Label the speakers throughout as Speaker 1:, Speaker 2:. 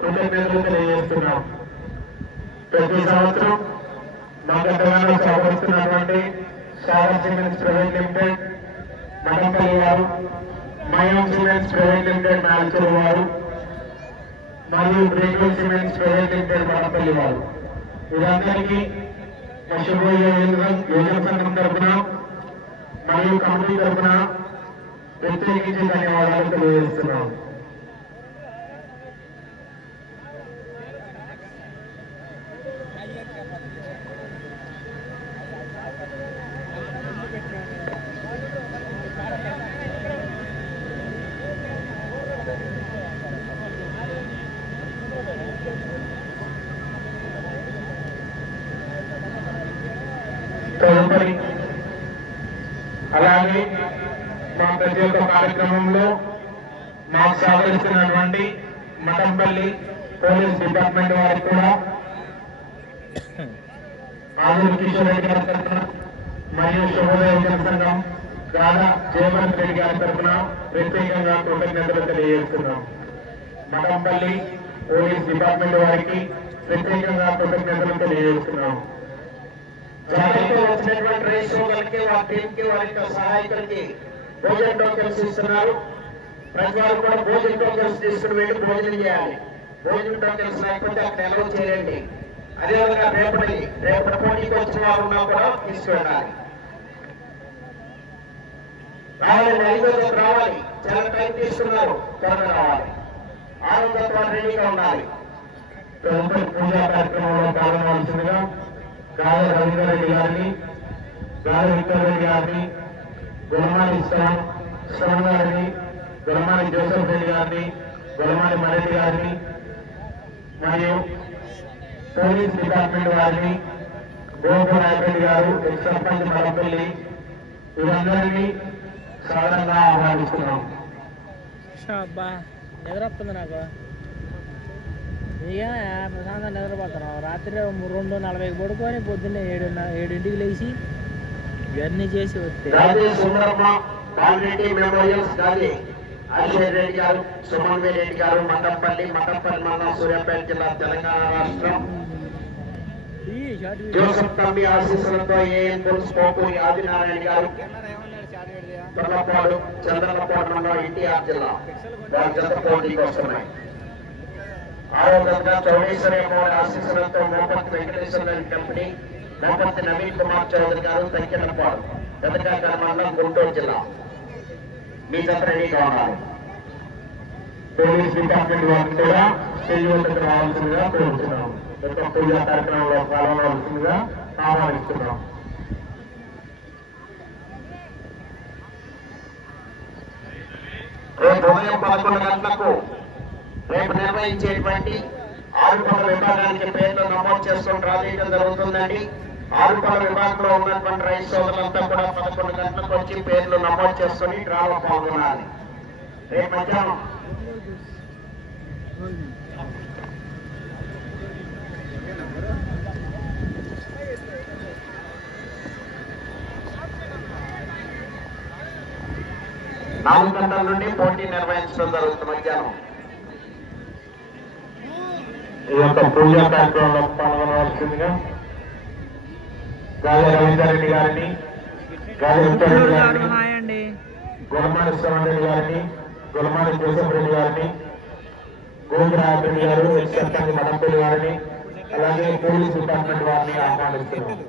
Speaker 1: కృతజ్ఞతలు తెలియజేస్తున్నాం. ప్రతి సంవత్సరం మా గతంలో సహకరిస్తున్నటువంటి Sagar cements private limited Madampalli గారు మయం సిమెంట్స్ ప్రైవేట్ లిమిటెడ్ నాలుగు వారు మరియు బ్రేకల్ సిమెంట్స్ ప్రైవేట్ లిమిటెడ్ మడంపల్లి వారు వీరందరికీ శుభోదయ యోజన సంఘం తరఫున మరియు కమిటీ తరఫున ప్రత్యేకించి ధన్యవాదాలు తెలియజేస్తున్నాం. తదుపరి అలాగే మా ప్రతి ఒక్క కార్యక్రమంలో మాకు సహకరిస్తున్నటువంటి మఠంపల్లి పోలీస్ డిపార్ట్మెంట్ వారికి కూడా ఆదూరు కిషోర్ రెడ్డి గారి తరఫున మరియు శుభోదయ జనసంఘం గాన జయవంత్ రెడ్డి గారి తరఫున ప్రత్యేకంగా కృతజ్ఞతలు తెలియజేస్తున్నాం. మఠంపల్లి పోలీస్ డిపార్ట్మెంట్ వారికి ప్రత్యేకంగా కృతజ్ఞతలు తెలియజేస్తున్నాం.
Speaker 2: జాతీయ వచ్చినటువంటి రైస్ సోదరులకి వారి టీంకి వారి సహాయకులకి భోజన టోకెన్స్ ఇస్తున్నారు. ప్రతి వారు కూడా భోజన టోకెన్స్ తీసుకుని వెళ్ళి భోజనం చేయాలి. భోజన టోకెన్స్ లేకపోతే అక్కడ నిల్వ చేయండి. అదేవిధంగా రేపటి రేపటి పోటీకి వచ్చిన వారు ఉన్నా కూడా తీసుకువెళ్ళాలి. రావాలండి ఐదో జత రావాలి. చాలా టైం తీసుకున్నారు త్వరగా రావాలి. ఆరో జత వాళ్ళు రెడీగా ఉండాలి.
Speaker 1: పూజా కార్యక్రమంలో పాల్గొనవలసిందిగా గాలి రవీంద్రరెడ్డి గారిని గాలి విక్టర్రెడ్డి గారిని గులమాని శ్రవణ్ గారిని గులమాని జోసఫ్ రెడ్డి గారిని గులమాని మరెడ్డి గారిని మరియు పోలీస్ డిపార్ట్మెంట్ వారిని గోపు గారు ఎక్స్ సర్పంచ్ మరపల్లి వీరందరినీ సాధారణంగా ఆహ్వానిస్తున్నాం.
Speaker 3: ఎదురొస్తుంది నాకు. ఇక ప్రశాంతంగా నిద్రపోతున్నాం రాత్రి రెండు నలభైకి పడుకొని పొద్దున్నే ఏడు ఏడింటికి లేచి జర్నీ చేసి వస్తే.
Speaker 2: అభిషేక్ రెడ్డి గారు సుమన్ రెడ్డి గారు మఠంపల్లి మఠంపల్లి మండలం సూర్యాపేట జిల్లా తెలంగాణ రాష్ట్రం.
Speaker 3: ఈ షార్ట్ వీడియో.
Speaker 2: జోసఫ్ తమ్మి ఆశీస్సులతో ఏఎన్ పుల్స్ పోపూరి ఆదినారాయణ గారు. తొర్లపాడు చంద్రలపాడు మండలం ఎన్టీఆర్ జిల్లా. వారి జత పోటీకి వస్తున్నాయి. ఆరోగ్యంగా చౌడేశ్వరి అమ్మవారి ఆశీస్సులతో మోపతి వెంకటేశ్వర కంపెనీ మోపతి నవీన్ కుమార్ చౌదరి గారు తక్కినపాడు పెదకాకర గ్రామంలో గుంటూరు జిల్లా మీ జత రెడీగా ఉన్నారు.
Speaker 1: పోలీస్ డిపార్ట్మెంట్ వారిని కూడా స్టేజ్ వద్దకు రావాల్సిందిగా కోరుతున్నాం. యొక్క పూజా కార్యక్రమంలో పాల్గొనవలసిందిగా ఆహ్వానిస్తున్నాం.
Speaker 2: రేపు ఉదయం పదకొండు గంటలకు రేపు నిర్వహించేటువంటి ఆరుపల విభాగానికి పేర్లు నమోదు చేసుకొని రాజేయడం జరుగుతుందండి. ఆరుపల విభాగంలో ఉన్నటువంటి రైతు సోదరులంతా కూడా పదకొండు గంటలకు వచ్చి పేర్లు నమోదు చేసుకుని డ్రాలో పాల్గొనాలి. రేపు మధ్యాహ్నం. నాలుగు గంటల నుండి పోటీ నిర్వహించడం జరుగుతుంది మధ్యాహ్నం.
Speaker 1: ఈ యొక్క పూజా కార్యక్రమంలో పాల్గొనవలసిందిగా గాలి రవీందర్ రెడ్డి గారిని గాలి విక్టర్ రెడ్డి గారిని
Speaker 3: హాయ్ అండి
Speaker 1: గులమాని శ్రవణ్ రెడ్డి గారిని గులమాని జోసెఫ్ రెడ్డి గారిని గోవిందరాజ రెడ్డి గారు ఎక్స్ సర్పంచ్ మడంపల్లి గారిని అలాగే పోలీస్ డిపార్ట్మెంట్ వారిని ఆహ్వానిస్తున్నాం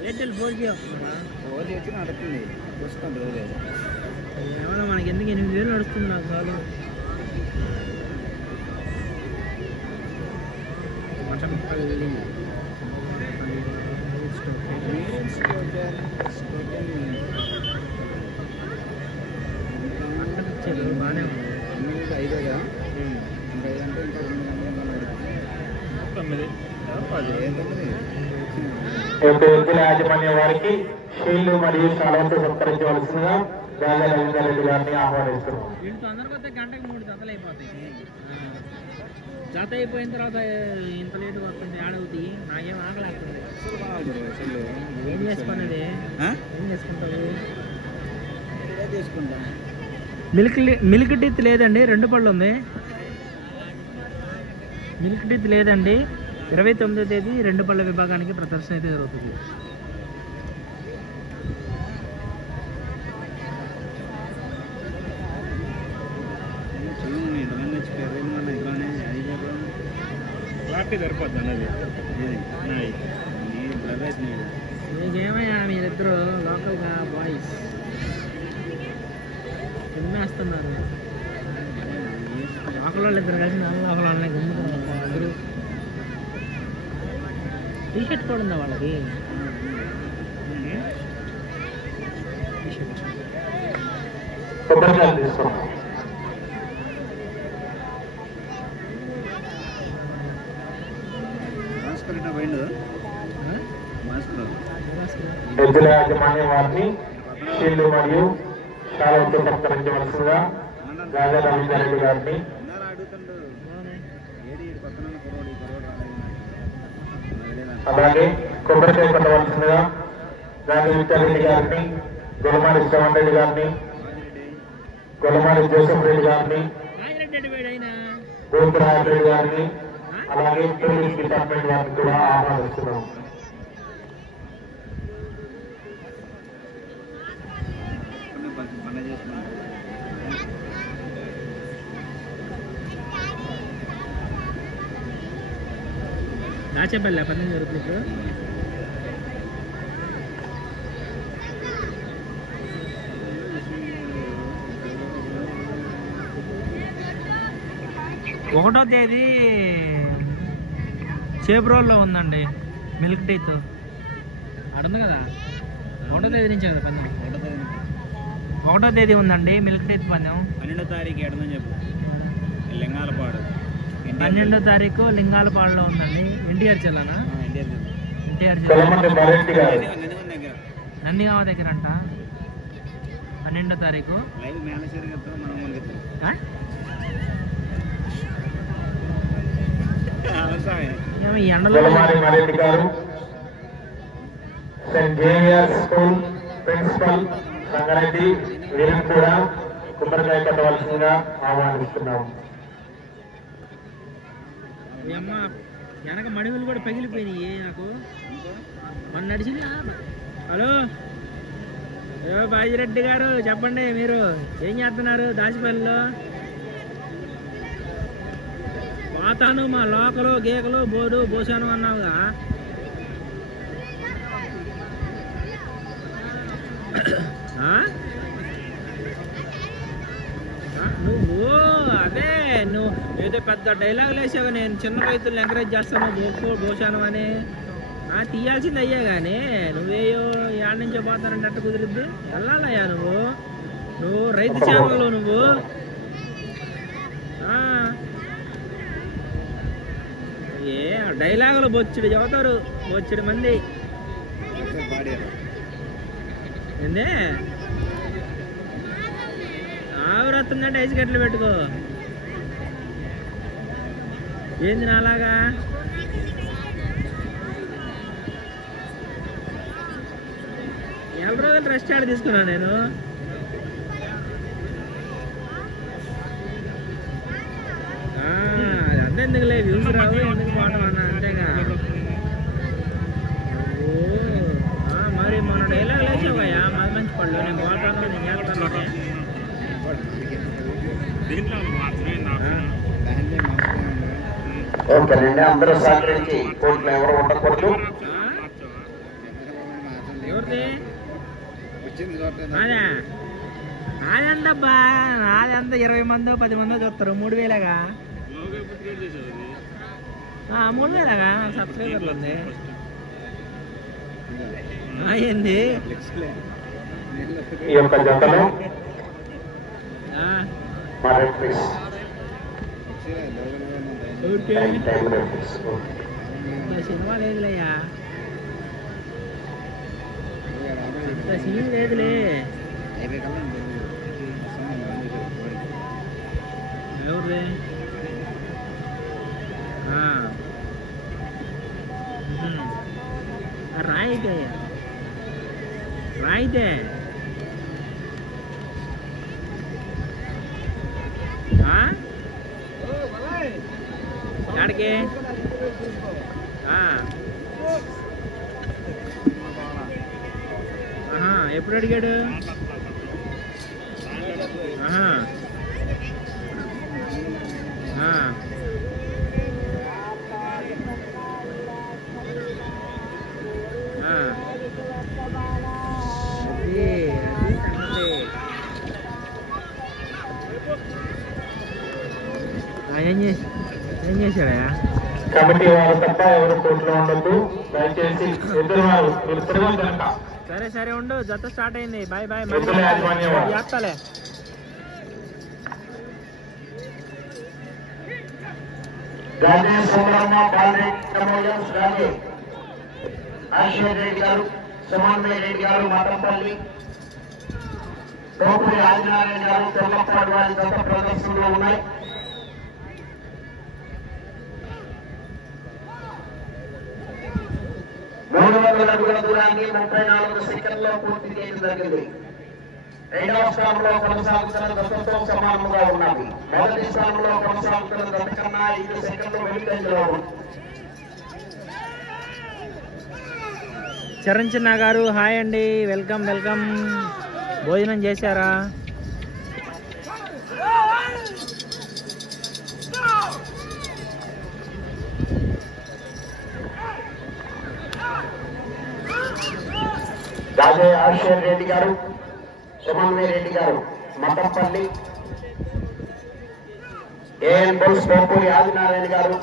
Speaker 3: ఎయిర్టెల్ ఫోర్ జీ వస్తుందా
Speaker 4: రోజు వచ్చి నడుతుంది చూసుకోండి రోజు
Speaker 3: ఏమన్నా మనకి ఎందుకు ఎనిమిది వేలు నడుస్తుంది నాకు చాలు పక్కన ఇచ్చారు బాగానే ఉంది
Speaker 4: ఇంకా ఐదు అంటే ఇంకా
Speaker 3: తొమ్మిది
Speaker 1: యాజమాన్యం వారికి షీల్డ్ మరియు శాలతో సత్కరించవలసిందిగా గాలి రవీందర్ రెడ్డి గారిని ఆహ్వానిస్తున్నాం
Speaker 3: గంటకి మూడు జతలు అయిపోతాయి. జత అయిపోయిన తర్వాత ఇంత లేటుగా వస్తుంది ఆడవుతాయి నాకేం
Speaker 4: అసలు
Speaker 3: ఏం చేసుకున్నది? ఏం చేసుకుంటావు?
Speaker 4: తీసుకుంటాం
Speaker 3: మిల్క్ మిల్క్ టీత్ లేదండి రెండు పళ్ళు ఉంది. మిల్క్ టీత్ లేదండి. ఇరవై తొమ్మిదో తేదీ రెండు పళ్ళ విభాగానికి ప్రదర్శన అయితే జరుగుతుంది.
Speaker 1: పార్టీ సరిపోద్ది అన్నది.
Speaker 3: మీకేమయ్యా మీరిద్దరు లోకల్గా బాయ్స్ తిమ్మేస్తున్నారు. లోకల్ వాళ్ళు ఇద్దరు కలిసి నాలుగు లోకల్ వాళ్ళని గుమ్ముతున్నారు అందరూ. టీ షర్ట్ కూడా ఉందా వాళ్ళకి? టీ షర్ట్
Speaker 1: ఎద్దుల యాజమాన్యం వారిని షీల్డ్ మరియు కాలువతో సత్కరించవలసిందిగా రాజా రవీంద్రారెడ్డి గారిని. అలాగే కొబ్బరికాయ కొట్టవలసిందిగా రాజా విద్యారెడ్డి గారిని గొలమాడి శ్రవణ్ రెడ్డి గారిని గొలమాడి జోసఫ్ రెడ్డి గారిని గోపిరాజ్ రెడ్డి గారిని అలాగే పోలీస్ డిపార్ట్మెంట్ వారిని కూడా ఆహ్వానిస్తున్నాం
Speaker 4: పండ చేస్తున్నాడు
Speaker 3: దాచేపల్లి పన్నెండు జరుగుతుంది ఇప్పుడు. ఒకటో తేదీ చేబ్రోల్లో ఉందండి. Milk teeth. అడుంది కదా. ఒకటో తేదీ నుంచే కదా పందెం. ఒకటో తేదీ ఉందండి. మిల్క్ టీత్ పందెం.
Speaker 4: పన్నెండో తారీఖు ఎడదని చెప్పు. లింగాలపాడు.
Speaker 3: పన్నెండో తారీఖు లింగాలపాడులో ఉందండి. ఎన్టీఆర్ జిల్లానా
Speaker 4: ఎన్టీఆర్
Speaker 3: నందిగామ దగ్గర. అంట పన్నెండో తారీఖు.
Speaker 4: లైవ్ మనం
Speaker 1: గారు జేవియర్ స్కూల్ ప్రిన్సిపల్ వీరిని కూడా కొబ్బరికాయ కొట్టవలసిందిగా ఆహ్వానిస్తున్నాం
Speaker 3: ఈ అమ్మ వెనక మడివులు కూడా పగిలిపోయినాయి నాకు? మొన్న నడిచింది? ఆ, హలో ఏ బాజిరెడ్డి గారు చెప్పండి మీరు ఏం చేస్తున్నారు దాచిపల్లిలో పోతాను మా లోకలు గీకలు బోడు పోసాను అన్నావుగా. నువ్వు అదే నువ్వు ఏదో పెద్ద డైలాగులు వేసావు నేను చిన్న రైతులను ఎంకరేజ్ చేస్తాను బోకో పోసాను అని. ఆ తీయాల్సింది అయ్యా కానీ నువ్వేయో ఏడ నుంచో పోతానంటే అట్ట కుదిరిద్ది. వెళ్ళాలయ్యా నువ్వు. నువ్వు రైతు ఛానల్లో నువ్వు. డైలాగులు బొచ్చుడు చదువుతారు బొచ్చుడు మంది. ఏందే? ఆవిరత్తుందంటే ఐసు గట్లు పెట్టుకో. ఏంది నాలాగా? ఎవరి రోజులు రెస్ట్ ఆడ తీసుకున్నా నేను? ఆ, అది అంత ఎందుకులే వ్యూస్ రావు ఎందుకు పోవడం అన్న అంతేగా ఓ, ఆ, మరి మన డైలాగ్ లేచావయ్యా మాది మంచి పళ్ళు నేను పోతాను నేను చేస్తాను
Speaker 4: దాంట్లో మాస్కర్
Speaker 2: ఓకేనండి అందరూ సహకరించి కోర్టులో ఎవరు ఉండకూడదు.
Speaker 3: నాదంతా ఇరవై మందో పది మందో చూస్తారు. మూడు వేలగా? ఆ, మూడు వేలగా? సబ్స్క్రైబర్లు ఉంది. ఆ, ఏంది?
Speaker 1: ఈ యొక్క జతలో
Speaker 3: ఆ,
Speaker 1: మా referees
Speaker 3: okay
Speaker 1: time time referees
Speaker 3: ఇంత సినిమా లేదులేయ్యా ఇంత సీన్ లేదులే
Speaker 4: ఐదు కల్లా
Speaker 3: ఎవరిది ఆ. మ్మ్. ఆ, రాయితే రాయితే ఆహా ఎప్పుడు అడిగాడు ఆహా ఆ. ఆ. అది అది సంగతి ఆ, ఏం చేసి ఏం చేశాడా
Speaker 1: కమిటీ వారు తప్ప ఎవరు కోర్టులో ఉండొద్దు. దయచేసి ఇద్దరు వారు మీరు తిరగండి కనుక
Speaker 3: సరే సరే ఉండు. జత స్టార్ట్ అయింది. Bye bye. చేస్తాలే
Speaker 2: గాంధీ సుందరమ్మ గాంధీ ఆశ్వర్ రెడ్డి గారు సుమన్మయ రెడ్డి గారు ఆదినారాయణ గారు తెల్లపాడు వారి గత ప్రదర్శనలో ఉన్నాయి మూడు వందల అడుగుల దూరాన్ని ముప్పై నాలుగు సెకండ్లో పూర్తి చేయడం జరిగింది రెండవ స్థానంలో కొనసాగుతున్న ఉన్నది మొదటి స్థానంలో కొనసాగుతున్న కన్నా ఐదు సెకండ్లు వెనుకంజలో
Speaker 3: చరణ్ చిన్న గారు హాయ్ అండి. Welcome welcome. భోజనం చేశారా?
Speaker 2: రాజే ఆశ్వర్ రెడ్డి గారు సుమన్వయ రెడ్డి గారు మతంపల్లి ఏఎన్ బోస్ పోపూరి ఆదినారాయణ గారు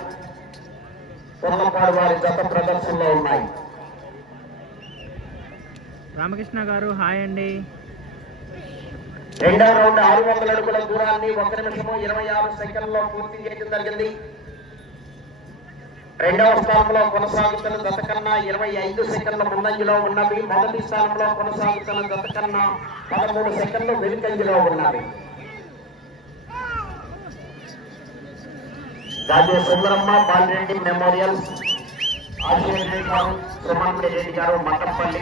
Speaker 2: పొన్నపాడు వారి జత ప్రదర్శనలో ఉన్నాయి.
Speaker 3: రామకృష్ణ గారు హాయ్ అండి.
Speaker 2: రెండవ రౌండ్ ఆరు వందల అడుగుల దూరాన్ని ఒక నిమిషము ఇరవై ఆరు సెకండ్లో పూర్తి చేయడం జరిగింది. రెండవ స్థానంలో కొనసాగుతున్న గత కన్నా ఇరవై ఐదు సెకండ్ల ముందంజలో ఉన్నవి. మొదటి స్థానంలో కొనసాగుతున్న గత కన్నా పదమూడు సెకండ్లు వెనుకంజలో ఉన్నవి. రాజే సుందరమ్మ బాలిరెడ్డి మెమోరియల్ ఆశీర్ గారు సుమన్ రెడ్డి గారు మట్టంపల్లి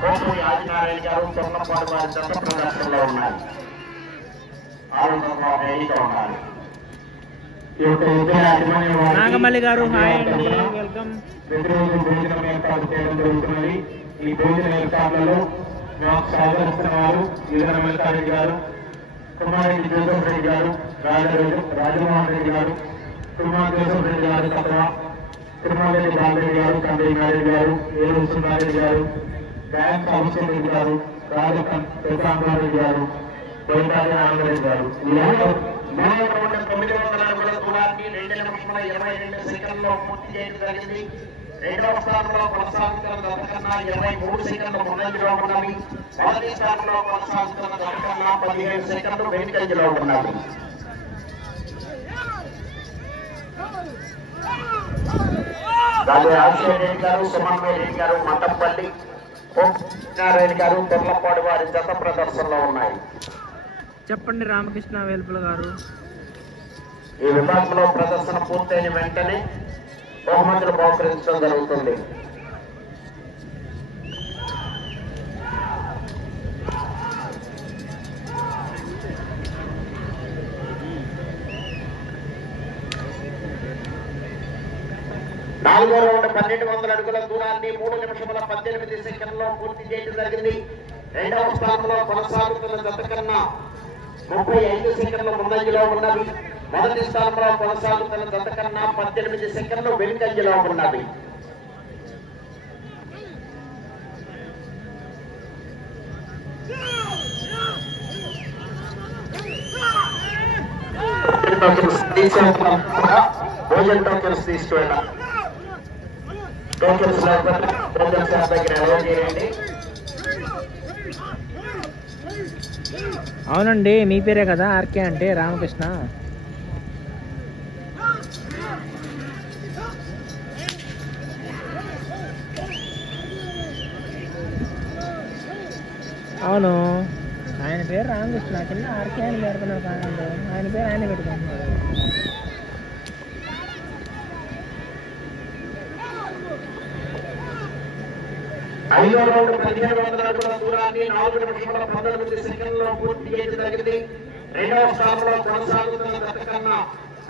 Speaker 2: కోటూరి ఆదినారాయణ గారు తొన్నపాడు వారి దత్త ప్రదర్శనలో ఉన్నారు ఆరు రెడీగా ఉన్నారు
Speaker 1: ఈ యొక్క ఇద్దరు యాజమాన్యం వారికి
Speaker 3: నాగమల్లి గారు హాయ్ అండి. వెల్కమ్
Speaker 1: ప్రతిరోజు భోజనం ఏర్పాటు చేయడం జరుగుతున్నది. ఈ భోజన ఏర్పాట్లలో మాకు సహకరిస్తున్న వారు ఈదన మల్లికారెడ్డి గారు కుమారెడ్డి జోసఫ్ రెడ్డి గారు రాజరాజు రాజమోహన్ రెడ్డి గారు కుమార్ జోసఫ్ రెడ్డి గారు తప్ప తిరుమలరెడ్డి బాలరెడ్డి గారు కంపెనీ గారు ఏలూరు సుబ్బారెడ్డి గారు బ్యాంక్ అవసరం రెడ్డి గారు రాజకన్ రెడ్డి గారు బొలిపాటి ఆనందరెడ్డి గారు.
Speaker 2: తొమ్మిది వందల అడుగుల రెండు నిమిషముల ఇరవై రెండు సెకండ్లో పూర్తి చేయడం జరిగింది. రెండవ స్థానంలో కొనసాగుతున్న దశ ఇరవై మూడు సెకండ్లు ముందంజలో ఉన్నవి. మొదటి స్థానంలో కొనసాగుతున్న దశ కన్నా పదిహేడు సెకండ్లు వెనుకంజలో ఉన్నవి. రాజు రాజశేఖర రెడ్డి గారు సుమన్వయ రెడ్డి గారు మట్టంపల్లి నారాయణ గారు తొర్లపాడు వారి జత ప్రదర్శనలో ఉన్నాయి.
Speaker 3: చెప్పండి రామకృష్ణ వేల్పుల గారు.
Speaker 2: ఈ విభాగంలో ప్రదర్శన పూర్తయిన వెంటనే బహుమతులు బహుకరించడం జరుగుతుంది. నాలుగో రౌండ్ పన్నెండు వందల అడుగుల దూరాన్ని మూడు నిమిషముల పద్దెనిమిది సెకండ్లో పూర్తి చేయడం జరిగింది. రెండవ స్థానంలో కొనసాగుతున్న జత కన్నా ముప్పై ఐదు సెకండ్ల ముందంజలో ఉన్నవి. మొదటి స్థానంలో కొనసాగుతున్న జత కన్నా పద్దెనిమిది సెకండ్లు వెనుకంజలో ఉన్నవి. భోజన్ టోకెన్స్ తీసుకువెళ్ళాం టోకెన్స్ లేకపోతే భోజన్ సార్ దగ్గర చేయండి
Speaker 3: అవునండి మీ పేరే కదా ఆర్కే అంటే రామకృష్ణ. అవును. ఆయన పేరు రామకృష్ణ. కింద ఆర్కే అని పెడుతున్నారు కాదండి. ఆయన పేరు ఆయన పెట్టుకుంటున్నారు
Speaker 2: ఐదో రౌండ్ పదిహేడు వందల అడుగుల దూరాన్ని నాలుగు నిమిషముల పంతొమ్మిది సెకండ్లో పూర్తి చేయడం జరిగింది. రెండవ స్థానంలో కొనసాగుతున్న గత కన్నా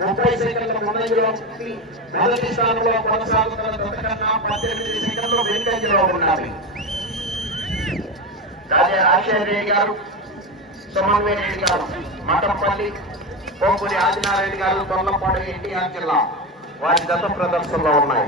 Speaker 2: ముప్పై సెకండ్ల ముందంజలో ఉంది. మొదటి స్థానంలో కొనసాగుతున్న జత కన్నా పద్దెనిమిది సెకండ్లు వెనుకంజలో రాజా రాజశేఖర రెడ్డి గారు సమన్వయ రెడ్డి గారు మఠంపల్లి పోపురి ఆదినారాయణ గారు తొల్లపాడు ఎన్టీఆర్ జిల్లా. వారి గత ప్రదర్శనలో ఉన్నాయి.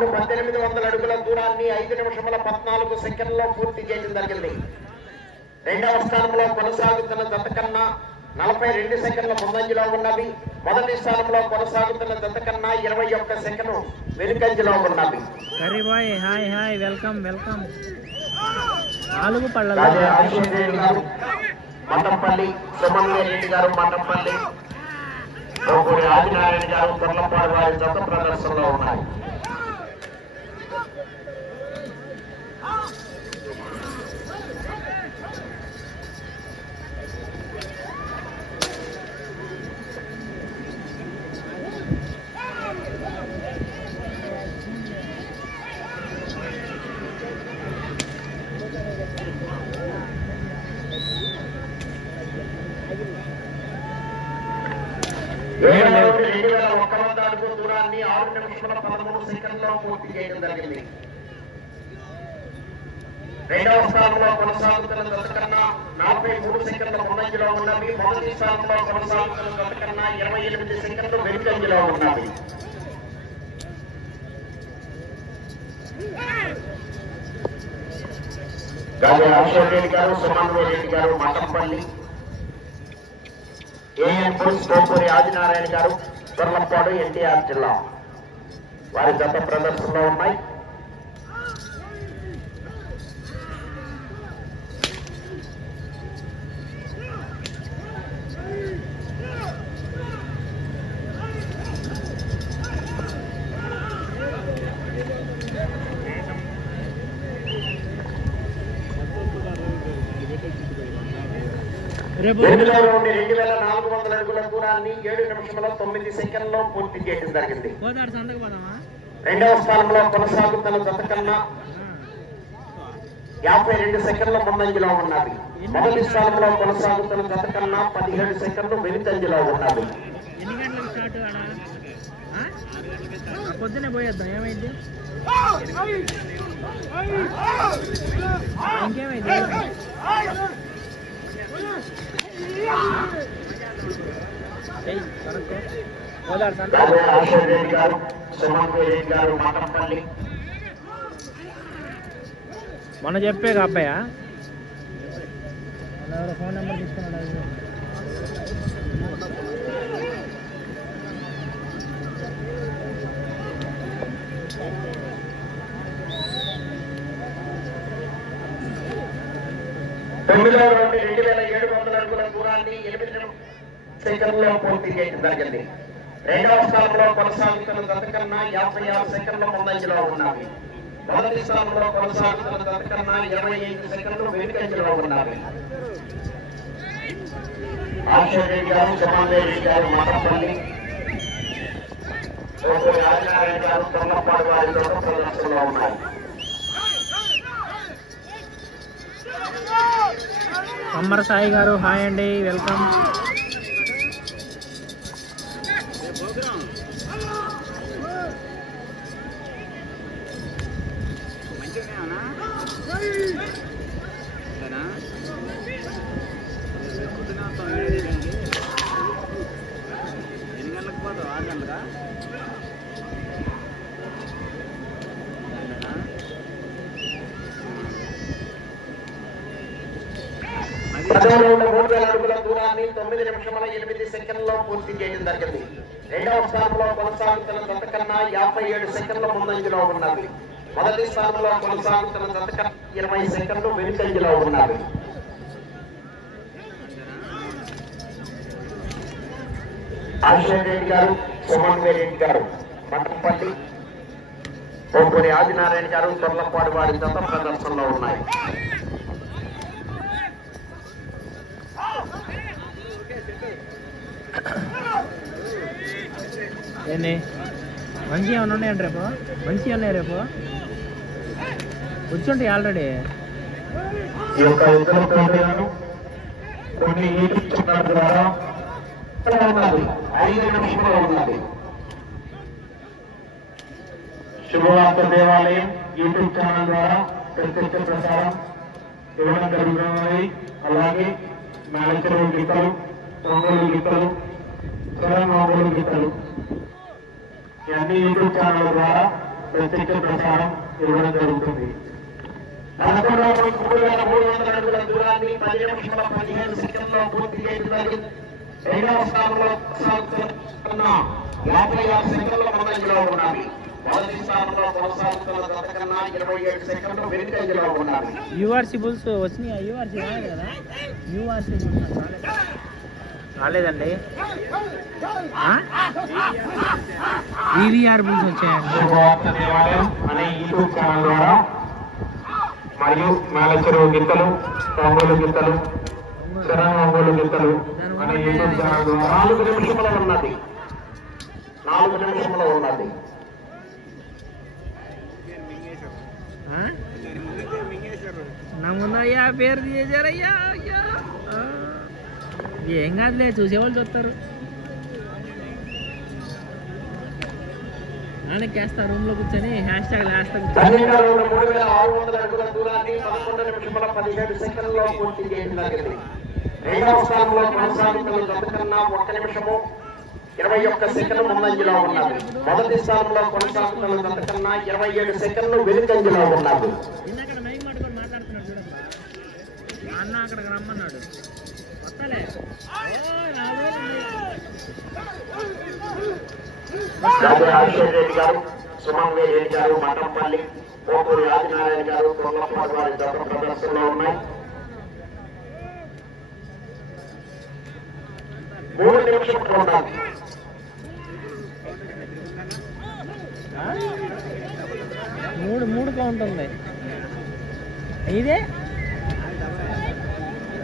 Speaker 2: రౌండ్ పద్దెనిమిది వందల అడుగుల దూరాన్ని ఐదు నిమిషముల పద్నాలుగు సెకండ్లో పూర్తి చేయడం జరిగింది. రెండవ స్థానంలో కొనసాగుతున్న జత కన్నా నలభై రెండు సెకండ్ల ముందంజలో ఉన్నవి. మొదటి స్థానంలో కొనసాగుతున్న జత కన్నా ఇరవై ఒక్క సెకండ్ వెనుకంజలో ఉన్నవి.
Speaker 3: Curry boy hi hi welcome welcome. నాలుగు పళ్ళ
Speaker 2: మండపల్లి రెడ్డి గారు మండపల్లి ఆదినారాయణ గారు తొర్లపాడు వారి జత ప్రదర్శనలో ఉన్నాయి. రౌండ్ రెండు వేల ఒక్క వంద అడుగు దూరాన్ని ఆరు నిమిషముల పదమూడు సెకండ్లో పూర్తి చేయడం జరిగింది. రెండవ స్థానంలో కొనసాగుతున్న జత కన్నా నలభై మూడు సెకండ్ల ముందంజలో ఉన్నవి మొదటి స్థానంలో కొనసాగుతున్న జత కన్నా ఇరవై ఎనిమిది సెకండ్లు వెనుకంజలో ఉన్నవి గాలి అశోక్ రెడ్డి గారు సుమన్వయ రెడ్డి గారు మఠంపల్లి ఏఎన్ పుల్స్ కోపూరి ఆదినారాయణ గారు దొర్లంపాడు ఎన్టీఆర్ జిల్లా. వారి గత ప్రదర్శనలో ఉన్నాయి.
Speaker 3: రేపు
Speaker 2: రెండులో నుండి రెండు వేల నాలుగు వందల అడుగుల దూరాన్ని ఏడు నిమిషముల తొమ్మిది సెకండ్లో పూర్తి చేయడం జరిగింది
Speaker 3: పోతాడు సంతకు పోదామా
Speaker 2: రెండవ స్థానంలో కొనసాగుతున్న జత కన్నా యాభై రెండు సెకండ్ల ముందంజలో ఉన్నది మొదటి స్థానంలో కొనసాగుతున్న జత కన్నా పదిహేడు సెకండ్లు వెనుకంజలో ఉన్నది
Speaker 3: పొద్దునే పోయేద్దాం ఏమైంది ఇంకేమైంది
Speaker 2: మన గారు సుమన్ గారు
Speaker 3: చెప్పే అబ్బాయా? ఫోన్ నెంబర్ తీసుకున్నాడు
Speaker 2: తొమ్మిదవ రెండు రెండు వేల అడుగుల దూరాన్ని ఎనిమిది సెకండ్లో పూర్తి చేయడం జరిగింది. రెండవ స్థానంలో కొనసాగుతున్న జత కన్నా యాభై ఆరు సెకండ్ల ముందంజలో ఉన్నవి. మొదటి స్థానంలో కొనసాగుతున్న జత కన్నా ఇరవై ఐదు సెకండ్లు వెనుకంజలో ఉన్నవి. ఆశర్ గారు జమాన్ గారు మఠంపల్లి కోటూరి గారు తొన్నపాడు వారి ప్రదర్శనలో ఉన్నాయి.
Speaker 3: అమ్మర సాయి గారు హాయ్ అండి వెల్కమ్.
Speaker 2: పూర్తి చేయడం జరిగింది. రెండవ స్థానంలో కొనసాగుతున్న జత కన్నా యాభై ఏడు సెకండ్ల ముందంజలో ఉన్నది. మొదటి స్థానంలో కొనసాగుతున్న జత కన్నా ఇరవై సెకండ్లు వెనుకంజలో ఉన్నది.
Speaker 4: అంతేనా
Speaker 2: రెడ్డి గారు సుమన్ రెడ్డి గారు మటంపల్లి పొంపూరి ఆదినారాయణ గారు తొల్లపాడు వారి జత ప్రదర్శనలో ఉన్నాయి.
Speaker 3: ఏంది? మంచి ఏమైనా ఉన్నాయండి రేపు? మంచి ఉన్నాయి రేపు? వచ్చుంటాయి ఆల్రెడీ.
Speaker 1: శుభవార్త దేవాలయం యూట్యూబ్ ఛానల్ ద్వారా ప్రత్యక్ష ప్రసారం ఇవ్వడం జరుగుతున్నది. అలాగే మేలచెరువు గీతలు ఒంగోలు గీతలు స్వరం ఒంగోలు గీతలు ఇవన్నీ యూట్యూబ్ ఛానల్ ద్వారా ప్రత్యక్ష ప్రసారం ఇవ్వడం జరుగుతుంది.
Speaker 2: పదకొండవ రోజు మూడు వేల మూడు వందల అడుగుల దూరాన్ని పది నిమిషాల పదిహేను సెకండ్లో పూర్తి చేసినది రెండవ స్థానంలో కొనసాగుతున్న యాభై ఆరు సెకండ్ల ముందంజలో ఉన్నవి మొదటి స్థానంలో కొనసాగుతున్న గత కన్నా ఇరవై ఏడు సెకండ్లు వెనుకంజలో ఉన్నవి
Speaker 3: యూఆర్సీ బుల్స్ వచ్చినాయి? యూఆర్సీ రాలేదు? కదా యూఆర్సీ రాలేదండి. బుల్స్ వచ్చాయండి
Speaker 1: యూట్యూబ్ ఛానల్ ద్వారా మరియు మేలచెరువు గిత్తలు ఒంగోలు శరణ్ ఒంగోలు గిత్తలు అనే యూట్యూబ్ ఛానల్ ద్వారా
Speaker 2: నాలుగు నిమిషముల ఉన్నది. నాలుగు నిమిషముల ఉన్నది.
Speaker 3: ఆ? నా ముందయ్యా పేరు చేశారయ్యా. ఏం కాదులే చూసేవాళ్ళు చూస్తారు. నాన్నకేస్తా రూమ్లో కూర్చొని హ్యాష్ ట్యాగ్ వేస్తా కూర్చొని.
Speaker 2: ఆరు పదిహేడు సెకండ్లో రెండవ స్థానంలో కొనసాగుతున్న ఒక్క నిమిషము ఇరవై ఒక్క సెకండ్ ముందంజలో ఉన్నారు మొదటి స్థానంలో కొనసాగుతున్న గతకన్నా ఇరవై ఏడు సెకండ్లు వెనుకంజలో
Speaker 3: ఉన్నారు అన్న అక్కడికి రమ్మన్నాడు.
Speaker 2: రాజశేఖర రెడ్డి గారు సుమన్ రెడ్డి గారు మఠంపల్లి పోపూరి రాజనారాయణ గారు కొంగపాటి వారి గత ప్రదర్శనలో ఉన్నాయి మూడు నిమిషాలు
Speaker 3: ఉండాలి మూడు మూడు కౌంట్ ఉంది ఇదే?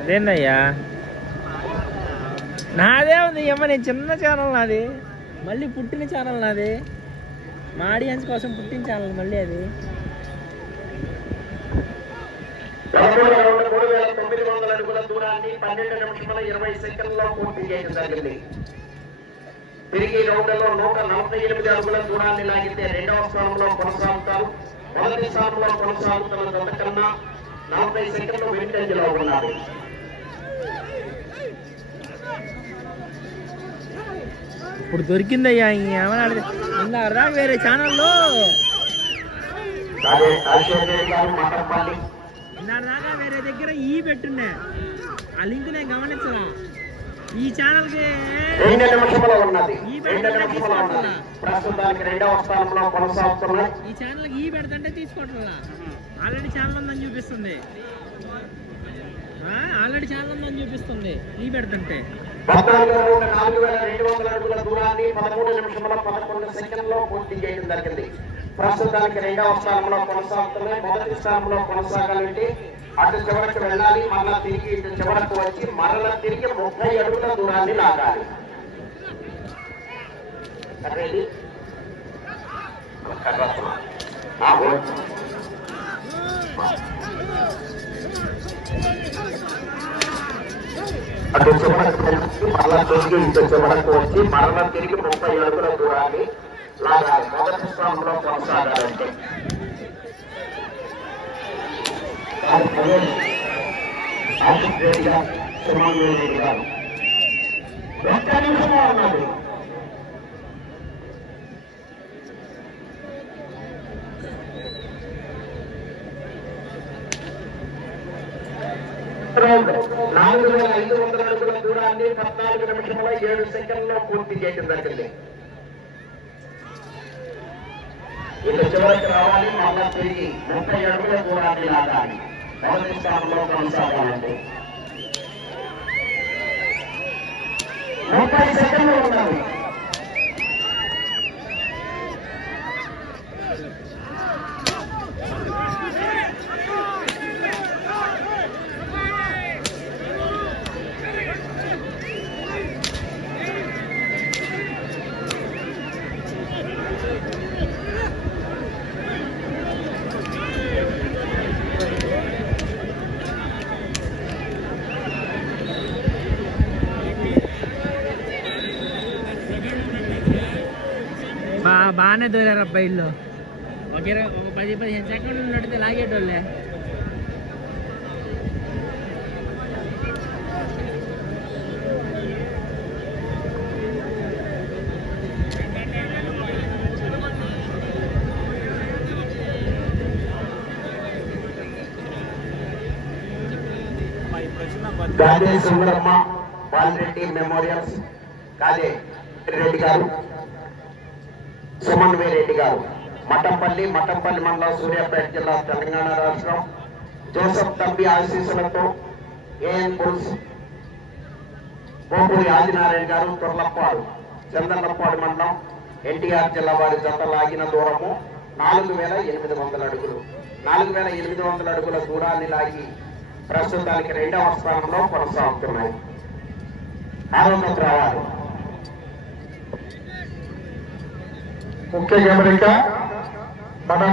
Speaker 3: అదేనయ్యా నాదే ఉంది ఏమో నేను చిన్న ఛానల్ నాది. మళ్ళీ పుట్టిన ఛానల్ నాది. మా ఆడియన్స్ కోసం పుట్టిన ఛానల్ మళ్ళీ అది.
Speaker 2: తిరిగి రౌండ్లో నూట నలభై ఎనిమిది అడుగుల దూరాన్ని లాగితే రెండవ స్థానంలో కొనసాగుతారు. మొదటి స్థానంలో కొనసాగుతున్న జత నలభై సెకండ్లు వెనుకంజలో ఉన్నారు.
Speaker 3: ఇప్పుడు దొరికిందయ్యా ఏమని రా వేరే ఛానల్లో?
Speaker 2: రాజేష్ రాజశేఖర రెడ్డి గారు మఠంపల్లి
Speaker 3: దాకా వేరే దగ్గర ఈ పెట్టున్నా ఆ లింక్ నేను గమనించరా ఈ
Speaker 2: స్థానంలో కొనసాగుతున్నాయి.
Speaker 3: ఈ ఛానల్కి ఈ పెడతంటే తీసుకోవట్లా. ఆల్రెడీ ఛానల్ ఉందని చూపిస్తుంది. ఆల్రెడీ ఛానల్ ఉందని చూపిస్తుంది. ఈ పెడుతుంటే.
Speaker 2: పద్నాలుగు రౌండ్ నాలుగు వేల రెండు వందల అడుగుల దూరాన్ని పదమూడు నిమిషంలో పదకొండు సెకండ్లో పూర్తి చేయడం జరిగింది. ప్రస్తుతానికి రెండవ స్థానంలో కొనసాగుతున్నాయి మొదటి స్థానంలో కొనసాగాలంటే అటు చివరకు వెళ్ళాలి మరలా తిరిగి ఇటు చివరకు వచ్చి మరలా తిరిగి ముప్పై అడుగుల దూరాన్ని లాగాలి. ఆ, అటు చివరకు వెళ్ళి మరలా తిరిగి ఇటు చివరకు వచ్చి మరలా తిరిగి ముప్పై అడుగుల దూరాన్ని లాగా మొదటి స్థానంలో కొనసాగాలంటే. అది ప్రవేశ్ ఆశిష్ రెడ్డి గారు సుమన్ రెడ్డి గారు ఒక్క నిమిషమే ఉన్నది రౌండ్ నాలుగు వేల ఐదు వందల అడుగుల పద్నాలుగు నిమిషముల ఏడు సెకండ్లో పూర్తి చేయడం జరిగింది ఇక చివరికి రావాలి మళ్ళా తిరిగి ముప్పై అడుగుల దూరాన్ని లాగాలి. మొదటి స్థానంలో కొనసాగాలండి. ముప్పై సెకండ్లు ఉన్నది
Speaker 3: బాగానే దూరారు అబ్బా ఇల్లు ఒక ఇరవై ఒక పది పదిహేను సెకండ్లు నడితే లాగేటోళ్ళే
Speaker 2: గాంధీ సుందరమ్మ బాలిరెడ్డి మెమోరియల్స్ కాదే రెడ్డి గారు సుమన్వీ రెడ్డి గారు. మఠంపల్లి మఠంపల్లి మండలం సూర్యాపేట జిల్లా తెలంగాణ రాష్ట్రం. జోసఫ్ తంబి ఆశీస్సులతో ఏఎన్ బుల్స్ పోపూరి ఆదినారాయణ గారు తొర్లప్పాడు చందర్లప్పాడు మండలం ఎన్టీఆర్ జిల్లా వారి జత లాగిన దూరము నాలుగు వేల ఎనిమిది వందల అడుగులు. నాలుగు వేల ఎనిమిది వందల అడుగుల దూరాన్ని లాగి ప్రస్తుతానికి రెండవ స్థానంలో కొనసాగుతున్నాయి. ఆరోగ్య రావాలి
Speaker 1: ముఖ్య గమనిక మనం